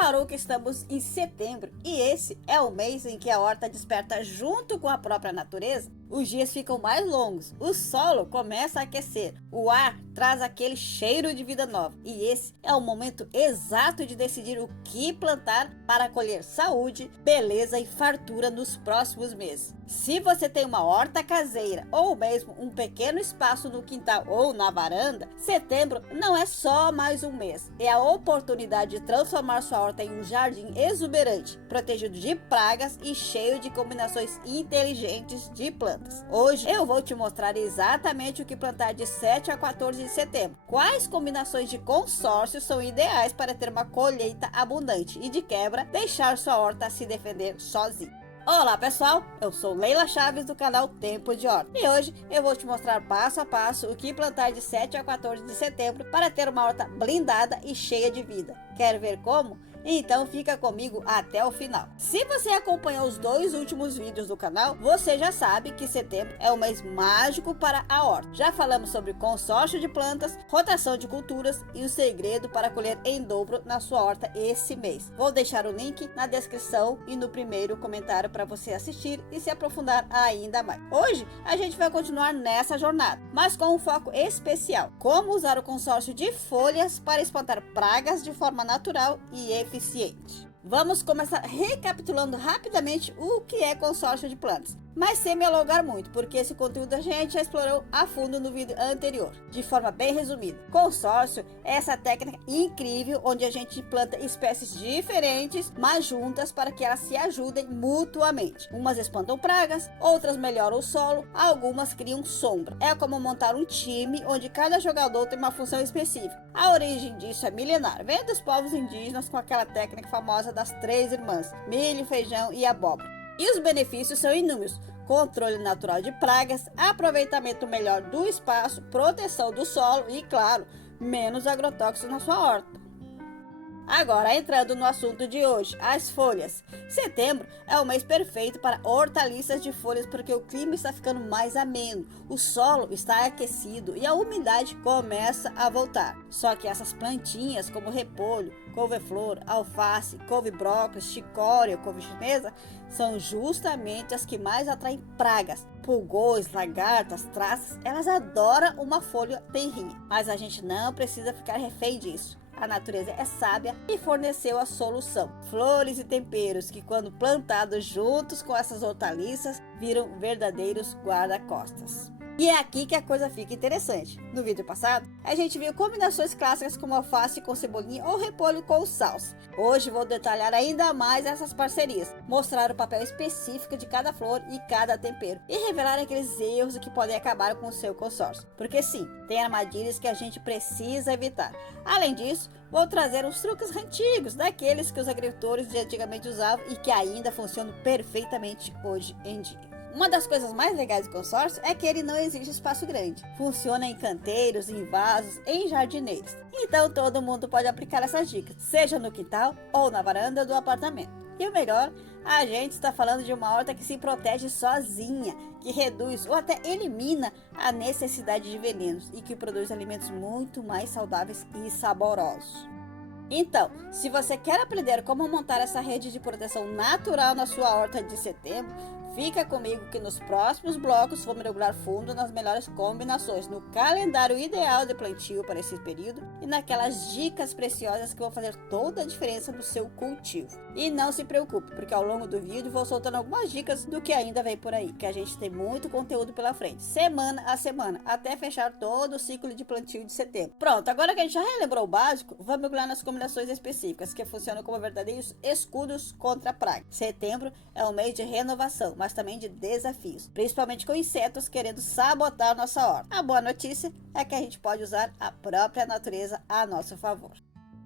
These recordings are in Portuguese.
reparou que estamos em setembro e esse é o mês em que a horta desperta junto com a própria natureza? Os dias ficam mais longos, o solo começa a aquecer, o ar traz aquele cheiro de vida nova e esse é o momento exato de decidir o que plantar para colher saúde, beleza e fartura nos próximos meses. Se você tem uma horta caseira ou mesmo um pequeno espaço no quintal ou na varanda, setembro não é só mais um mês, é a oportunidade de transformar sua horta em um jardim exuberante, protegido de pragas e cheio de combinações inteligentes de plantas. Hoje eu vou te mostrar exatamente o que plantar de 7 a 14 de setembro. Quais combinações de consórcios são ideais para ter uma colheita abundante e de quebra deixar sua horta se defender sozinha. Olá pessoal, eu sou Leila Chaves do canal Tempo de Horta e hoje eu vou te mostrar passo a passo o que plantar de 7 a 14 de setembro para ter uma horta blindada e cheia de vida. Quer ver como? Então fica comigo até o final. Se você acompanhou os dois últimos vídeos do canal, você já sabe que setembro é o mês mágico para a horta. Já falamos sobre consórcio de plantas, rotação de culturas e o segredo para colher em dobro na sua horta esse mês. Vou deixar o link na descrição e no primeiro comentário para você assistir e se aprofundar ainda mais. Hoje a gente vai continuar nessa jornada, mas com um foco especial: como usar o consórcio de folhas para espantar pragas de forma natural e eficiente. Vamos começar recapitulando rapidamente o que é consórcio de plantas, mas sem me alongar muito, porque esse conteúdo a gente já explorou a fundo no vídeo anterior, de forma bem resumida. Consórcio é essa técnica incrível onde a gente planta espécies diferentes, mas juntas para que elas se ajudem mutuamente. Umas espantam pragas, outras melhoram o solo, algumas criam sombra. É como montar um time onde cada jogador tem uma função específica. A origem disso é milenar, vem dos povos indígenas com aquela técnica famosa das 3 irmãs, milho, feijão e abóbora. E os benefícios são inúmeros: controle natural de pragas, aproveitamento melhor do espaço, proteção do solo e, claro, menos agrotóxicos na sua horta. Agora, entrando no assunto de hoje, as folhas. Setembro é o mês perfeito para hortaliças de folhas porque o clima está ficando mais ameno, o solo está aquecido e a umidade começa a voltar. Só que essas plantinhas como repolho, couve-flor, alface, couve-brócolis, chicória, couve chinesa são justamente as que mais atraem pragas. Pulgões, lagartas, traças, elas adoram uma folha tenrinha, mas a gente não precisa ficar refém disso. A natureza é sábia e forneceu a solução: flores e temperos que, quando plantados juntos com essas hortaliças, viram verdadeiros guarda-costas. E é aqui que a coisa fica interessante. No vídeo passado, a gente viu combinações clássicas como alface com cebolinha ou repolho com salsa. Hoje vou detalhar ainda mais essas parcerias, mostrar o papel específico de cada flor e cada tempero e revelar aqueles erros que podem acabar com o seu consórcio. Porque sim, tem armadilhas que a gente precisa evitar. Além disso, vou trazer uns truques antigos, daqueles que os agricultores de antigamente usavam e que ainda funcionam perfeitamente hoje em dia. Uma das coisas mais legais do consórcio é que ele não exige espaço grande. Funciona em canteiros, em vasos, em jardineiros. Então todo mundo pode aplicar essas dicas, seja no quintal ou na varanda do apartamento. E o melhor, a gente está falando de uma horta que se protege sozinha, que reduz ou até elimina a necessidade de venenos e que produz alimentos muito mais saudáveis e saborosos. Então, se você quer aprender como montar essa rede de proteção natural na sua horta de setembro, fica comigo que nos próximos blocos vou mergulhar fundo nas melhores combinações, no calendário ideal de plantio para esse período e naquelas dicas preciosas que vão fazer toda a diferença no seu cultivo. E não se preocupe, porque ao longo do vídeo vou soltando algumas dicas do que ainda vem por aí, que a gente tem muito conteúdo pela frente, semana a semana, até fechar todo o ciclo de plantio de setembro. Pronto, agora que a gente já relembrou o básico, vamos mergulhar nas combinações específicas que funcionam como verdadeiros escudos contra a praga. Setembro é um mês de renovação, mas também de desafios, principalmente com insetos querendo sabotar nossa horta. A boa notícia é que a gente pode usar a própria natureza a nosso favor.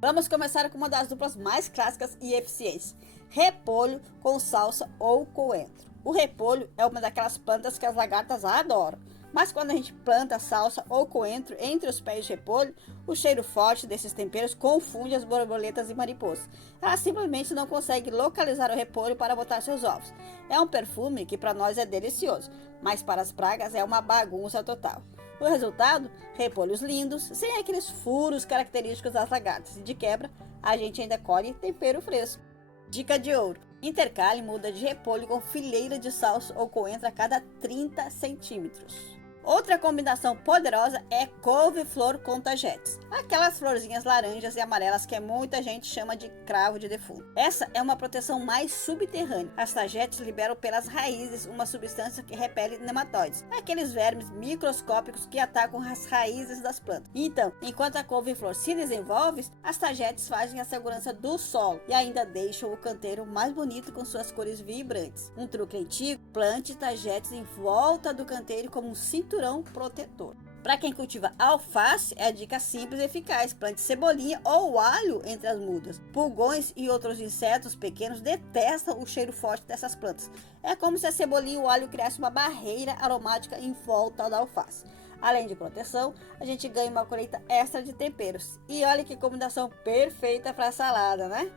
Vamos começar com uma das duplas mais clássicas e eficientes: repolho com salsa ou coentro. O repolho é uma daquelas plantas que as lagartas adoram, mas quando a gente planta salsa ou coentro entre os pés de repolho, o cheiro forte desses temperos confunde as borboletas e mariposas. Elas simplesmente não conseguem localizar o repolho para botar seus ovos. É um perfume que para nós é delicioso, mas para as pragas é uma bagunça total. O resultado? Repolhos lindos, sem aqueles furos característicos das lagartas, e de quebra, a gente ainda colhe tempero fresco. Dica de ouro: intercale muda de repolho com fileira de salsa ou coentro a cada 30 centímetros. Outra combinação poderosa é couve-flor com tagetes, aquelas florzinhas laranjas e amarelas que muita gente chama de cravo de defunto. Essa é uma proteção mais subterrânea. As tagetes liberam pelas raízes uma substância que repele nematóides, aqueles vermes microscópicos que atacam as raízes das plantas. Então, enquanto a couve-flor se desenvolve, as tagetes fazem a segurança do solo e ainda deixam o canteiro mais bonito com suas cores vibrantes. Um truque antigo: plante tagetes em volta do canteiro como um cinturão protetor. Para quem cultiva alface, é a dica simples e eficaz: plante cebolinha ou alho entre as mudas. Pulgões e outros insetos pequenos detestam o cheiro forte dessas plantas. É como se a cebolinha e o alho criassem uma barreira aromática em volta da alface. Além de proteção, a gente ganha uma colheita extra de temperos. E olha que combinação perfeita para salada, né?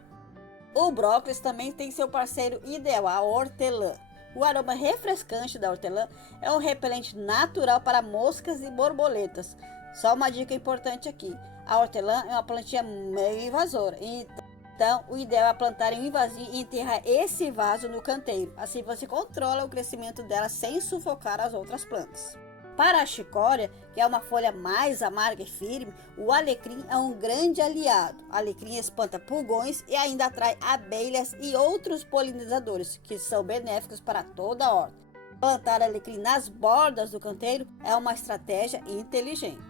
O brócolis também tem seu parceiro ideal, a hortelã. O aroma refrescante da hortelã é um repelente natural para moscas e borboletas. Só uma dica importante aqui: a hortelã é uma plantinha meio invasora, então o ideal é plantar em um vasinho e enterrar esse vaso no canteiro. Assim você controla o crescimento dela sem sufocar as outras plantas. Para a chicória, que é uma folha mais amarga e firme, o alecrim é um grande aliado. O alecrim espanta pulgões e ainda atrai abelhas e outros polinizadores, que são benéficos para toda a horta. Plantar alecrim nas bordas do canteiro é uma estratégia inteligente.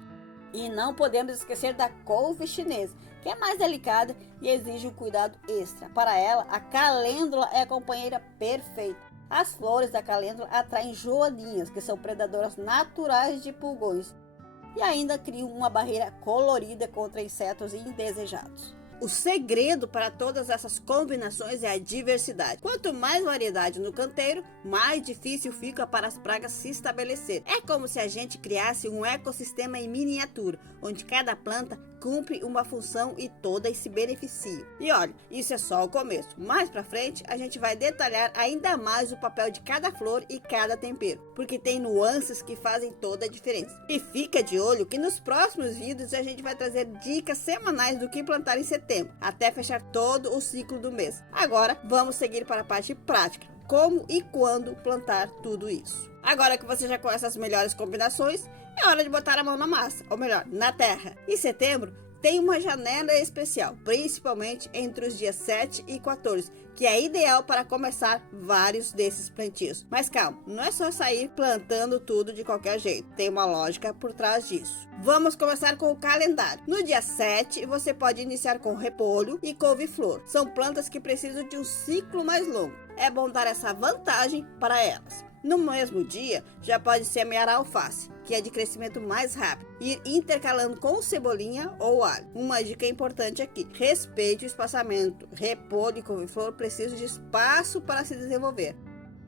E não podemos esquecer da couve chinesa, que é mais delicada e exige um cuidado extra. Para ela, a calêndula é a companheira perfeita. As flores da calêndula atraem joaninhas, que são predadoras naturais de pulgões, e ainda criam uma barreira colorida contra insetos indesejados. O segredo para todas essas combinações é a diversidade. Quanto mais variedade no canteiro, mais difícil fica para as pragas se estabelecer. É como se a gente criasse um ecossistema em miniatura, onde cada planta cumpre uma função e todas se beneficiam. E olha, isso é só o começo. Mais para frente, a gente vai detalhar ainda mais o papel de cada flor e cada tempero, porque tem nuances que fazem toda a diferença. E fica de olho que nos próximos vídeos a gente vai trazer dicas semanais do que plantar em setembro, até fechar todo o ciclo do mês. Agora, vamos seguir para a parte prática: como e quando plantar tudo isso. Agora que você já conhece as melhores combinações, é hora de botar a mão na massa, ou melhor, na terra. Em setembro tem uma janela especial, principalmente entre os dias 7 e 14, que é ideal para começar vários desses plantios. Mas calma, não é só sair plantando tudo de qualquer jeito, tem uma lógica por trás disso. Vamos começar com o calendário. No dia 7, você pode iniciar com repolho e couve-flor. São plantas que precisam de um ciclo mais longo. É bom dar essa vantagem para elas. No mesmo dia, já pode semear a alface, que é de crescimento mais rápido, e ir intercalando com cebolinha ou alho. Uma dica importante aqui: respeite o espaçamento. Repolho e couve-flor precisam de espaço para se desenvolver.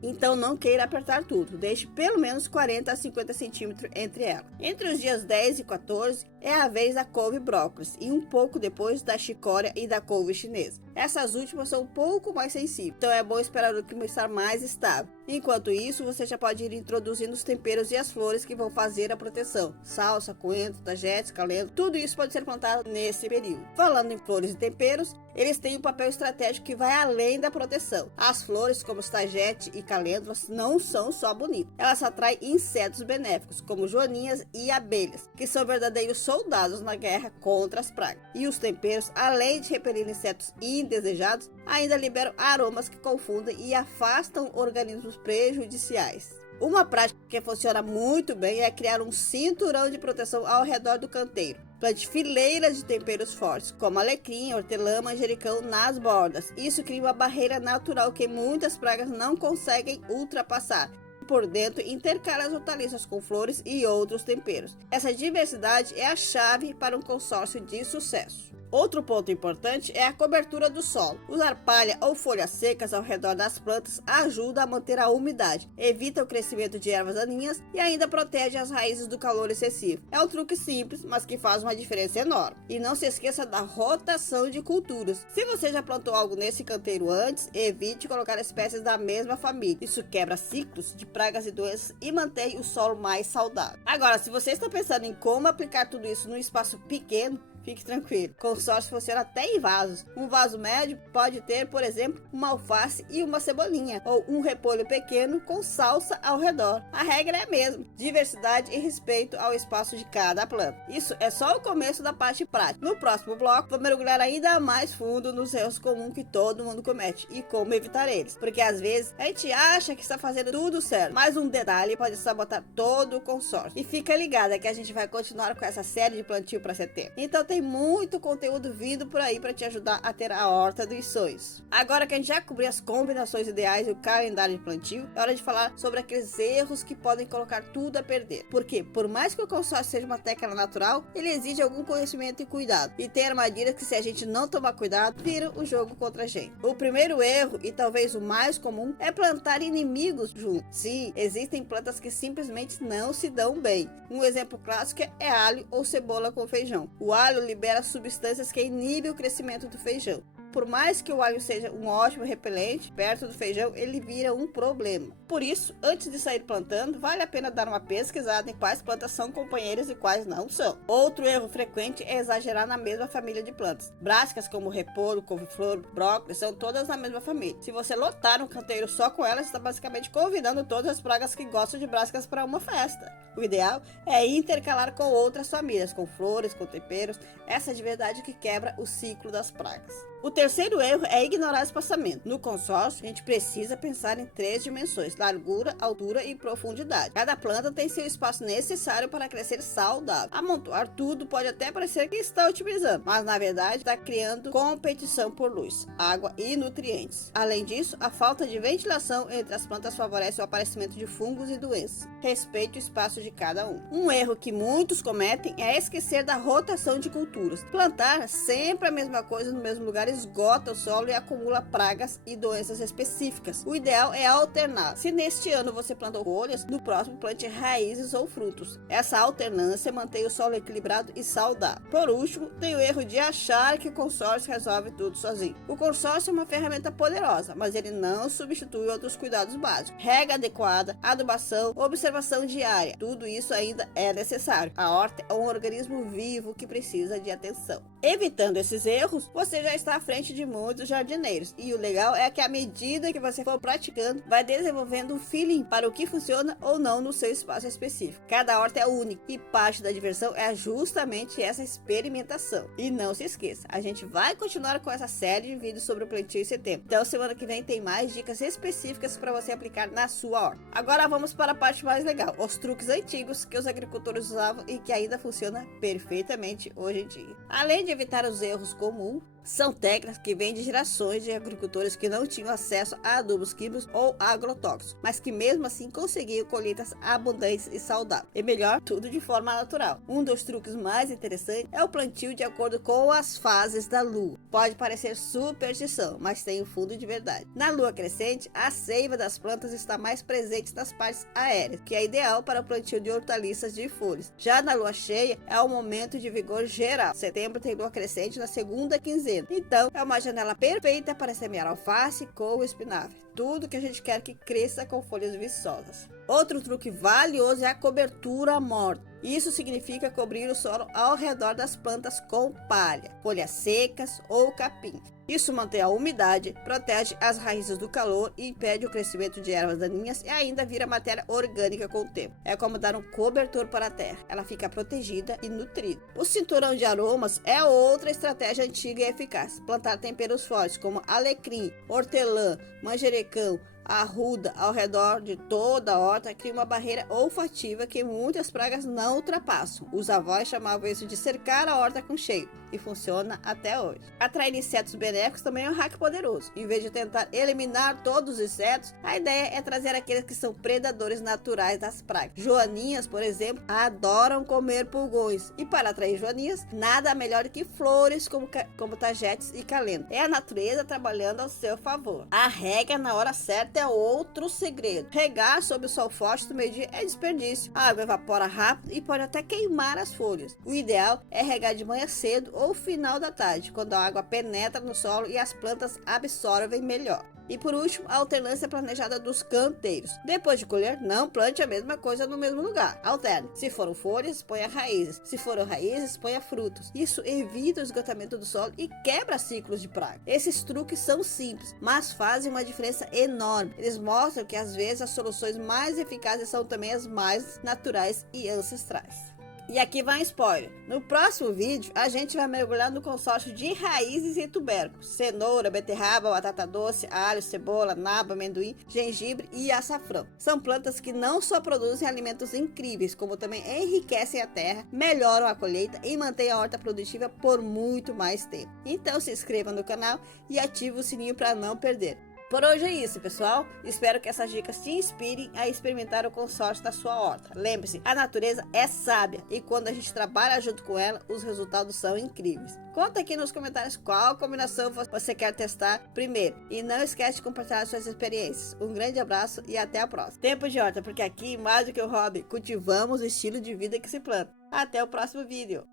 Então não queira apertar tudo, deixe pelo menos 40 a 50 centímetros entre elas. Entre os dias 10 e 14 é a vez da couve brócolis e um pouco depois da chicória e da couve chinesa. Essas últimas são um pouco mais sensíveis, então é bom esperar o clima estar mais estável. Enquanto isso, você já pode ir introduzindo os temperos e as flores que vão fazer a proteção. Salsa, coentro, tagetes, calêndula, tudo isso pode ser plantado nesse período. Falando em flores e temperos, eles têm um papel estratégico que vai além da proteção. As flores, como os tagetes e calêndulas, não são só bonitas. Elas atraem insetos benéficos, como joaninhas e abelhas, que são verdadeiros soldados na guerra contra as pragas. E os temperos, além de repelir insetos indesejados, ainda liberam aromas que confundem e afastam organismos prejudiciais. Uma prática que funciona muito bem é criar um cinturão de proteção ao redor do canteiro. Plante fileiras de temperos fortes, como alecrim, hortelã, manjericão nas bordas. Isso cria uma barreira natural que muitas pragas não conseguem ultrapassar. Por dentro, intercala as hortaliças com flores e outros temperos. Essa diversidade é a chave para um consórcio de sucesso. Outro ponto importante é a cobertura do solo. Usar palha ou folhas secas ao redor das plantas ajuda a manter a umidade, evita o crescimento de ervas daninhas e ainda protege as raízes do calor excessivo. É um truque simples, mas que faz uma diferença enorme. E não se esqueça da rotação de culturas. Se você já plantou algo nesse canteiro antes, evite colocar espécies da mesma família. Isso quebra ciclos de pragas e doenças e mantém o solo mais saudável. Agora, se você está pensando em como aplicar tudo isso num espaço pequeno, Fique tranquilo, consórcio funciona até em vasos. Um vaso médio pode ter, por exemplo, uma alface e uma cebolinha, ou um repolho pequeno com salsa ao redor. A regra é a mesma, diversidade e respeito ao espaço de cada planta. Isso é só o começo da parte prática. No próximo bloco, vou mergulhar ainda mais fundo nos erros comuns que todo mundo comete e como evitar eles. Porque às vezes a gente acha que está fazendo tudo certo, mas um detalhe pode sabotar todo o consórcio. E fica ligada que a gente vai continuar com essa série de plantio para setembro. Então tem muito conteúdo vindo por aí para te ajudar a ter a horta dos sonhos. Agora que a gente já cobriu as combinações ideais e o calendário de plantio, é hora de falar sobre aqueles erros que podem colocar tudo a perder. Porque, por mais que o consórcio seja uma técnica natural, ele exige algum conhecimento e cuidado. E tem armadilhas que, se a gente não tomar cuidado, viram o jogo contra a gente. O primeiro erro, e talvez o mais comum, é plantar inimigos juntos. Sim, existem plantas que simplesmente não se dão bem. Um exemplo clássico é alho ou cebola com feijão. O alho libera substâncias que inibem o crescimento do feijão. Por mais que o alho seja um ótimo repelente, perto do feijão ele vira um problema. Por isso, antes de sair plantando, vale a pena dar uma pesquisada em quais plantas são companheiras e quais não são. Outro erro frequente é exagerar na mesma família de plantas. Brásicas como repolho, couve-flor, brócolis são todas na mesma família. Se você lotar um canteiro só com elas, está basicamente convidando todas as pragas que gostam de brásicas para uma festa. O ideal é intercalar com outras famílias, com flores, com temperos. Essa é de verdade que quebra o ciclo das pragas. O terceiro erro é ignorar espaçamento. No consórcio, a gente precisa pensar em 3 dimensões: largura, altura e profundidade. Cada planta tem seu espaço necessário para crescer saudável. Amontoar tudo pode até parecer que está otimizando, mas na verdade está criando competição por luz, água e nutrientes. Além disso, a falta de ventilação entre as plantas favorece o aparecimento de fungos e doenças. Respeite o espaço de cada um. Um erro que muitos cometem é esquecer da rotação de culturas. Plantar sempre a mesma coisa no mesmo lugar esgota o solo e acumula pragas e doenças específicas. O ideal é alternar. Se neste ano você plantou folhas, no próximo plante raízes ou frutos. Essa alternância mantém o solo equilibrado e saudável. Por último, tem o erro de achar que o consórcio resolve tudo sozinho. O consórcio é uma ferramenta poderosa, mas ele não substitui outros cuidados básicos. Rega adequada, adubação, observação diária. Tudo isso ainda é necessário. A horta é um organismo vivo que precisa de atenção. Evitando esses erros, você já está à frente de muitos jardineiros. E o legal é que à medida que você for praticando, vai desenvolvendo um feeling para o que funciona ou não no seu espaço específico. Cada horta é única e parte da diversão é justamente essa experimentação. E não se esqueça, a gente vai continuar com essa série de vídeos sobre o plantio em setembro. Então semana que vem tem mais dicas específicas para você aplicar na sua horta. Agora vamos para a parte mais legal, os truques antigos que os agricultores usavam e que ainda funciona perfeitamente hoje em dia. Além de evitar os erros comuns, são técnicas que vêm de gerações de agricultores que não tinham acesso a adubos químicos ou agrotóxicos, mas que mesmo assim conseguiam colheitas abundantes e saudáveis. E melhor, tudo de forma natural. Um dos truques mais interessantes é o plantio de acordo com as fases da lua. Pode parecer superstição, mas tem um fundo de verdade. Na lua crescente, a seiva das plantas está mais presente nas partes aéreas, que é ideal para o plantio de hortaliças de folhas. Já na lua cheia, é o momento de vigor geral. Setembro tem lua crescente na segunda quinzena. Então, é uma janela perfeita para semear alface, couve e espinafre. Tudo que a gente quer que cresça com folhas viçosas. Outro truque valioso é a cobertura morta. Isso significa cobrir o solo ao redor das plantas com palha, folhas secas ou capim. Isso mantém a umidade, protege as raízes do calor e impede o crescimento de ervas daninhas e ainda vira matéria orgânica com o tempo. É como dar um cobertor para a terra. Ela fica protegida e nutrida. O cinturão de aromas é outra estratégia antiga e eficaz. Plantar temperos fortes como alecrim, hortelã, manjericão, arruda ao redor de toda a horta cria uma barreira olfativa que muitas pragas não ultrapassam. Os avós chamavam isso de cercar a horta com cheiro e funciona até hoje. Atrair insetos benéficos também é um hack poderoso. Em vez de tentar eliminar todos os insetos, a ideia é trazer aqueles que são predadores naturais das pragas. Joaninhas, por exemplo, adoram comer pulgões. E para atrair joaninhas, nada melhor que flores como tagetes e calenda. É a natureza trabalhando ao seu favor. A rega na hora certa é outro segredo. Regar sob o sol forte do meio-dia é desperdício. A água evapora rápido e pode até queimar as folhas. O ideal é regar de manhã cedo ou final da tarde, quando a água penetra no solo e as plantas absorvem melhor. E por último, a alternância planejada dos canteiros. Depois de colher, não plante a mesma coisa no mesmo lugar. Alterne. Se foram folhas, ponha raízes. Se foram raízes, ponha frutos. Isso evita o esgotamento do solo e quebra ciclos de praga. Esses truques são simples, mas fazem uma diferença enorme. Eles mostram que às vezes as soluções mais eficazes são também as mais naturais e ancestrais. E aqui vai um spoiler. No próximo vídeo, a gente vai mergulhar no consórcio de raízes e tubérculos. Cenoura, beterraba, batata doce, alho, cebola, nabo, amendoim, gengibre e açafrão. São plantas que não só produzem alimentos incríveis, como também enriquecem a terra, melhoram a colheita e mantêm a horta produtiva por muito mais tempo. Então se inscreva no canal e ative o sininho para não perder. Por hoje é isso, pessoal. Espero que essas dicas te inspirem a experimentar o consórcio da sua horta. Lembre-se, a natureza é sábia e quando a gente trabalha junto com ela, os resultados são incríveis. Conta aqui nos comentários qual combinação você quer testar primeiro. E não esquece de compartilhar suas experiências. Um grande abraço e até a próxima. Tempo de horta, porque aqui, mais do que o hobby, cultivamos o estilo de vida que se planta. Até o próximo vídeo.